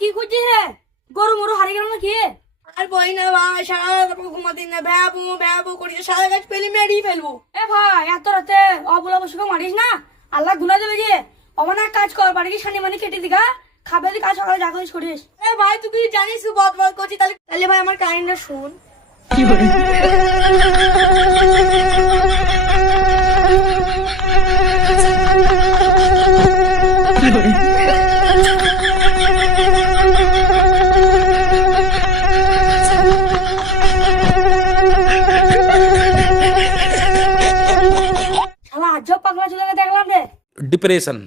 কি করছিস রে? গরু মরু হারিয়ে গেল নাকি? আর বই না ভাই, সারা রাত ঘুমাতে না, ভ্যাবু ভ্যাবু করিস, সারা গাছ পেলে মেরেই ফেলবো। এ ভাই এত রাতে অবলা বসে মারিস না, আল্লাহ গুনা দেবে যে। অমন এক কাজ কর, বাড়ি কি শানি মানে কেটে দিগা, খাবে দি কাজ সকালে যা করিস করিস। এ ভাই তুই কি জানিস বদ বদ করছিস, তাহলে তাহলে ভাই আমার কাহিনীটা শুন। শালা আজব পাগলা চলে দেখলাম রে। डिप्रेशन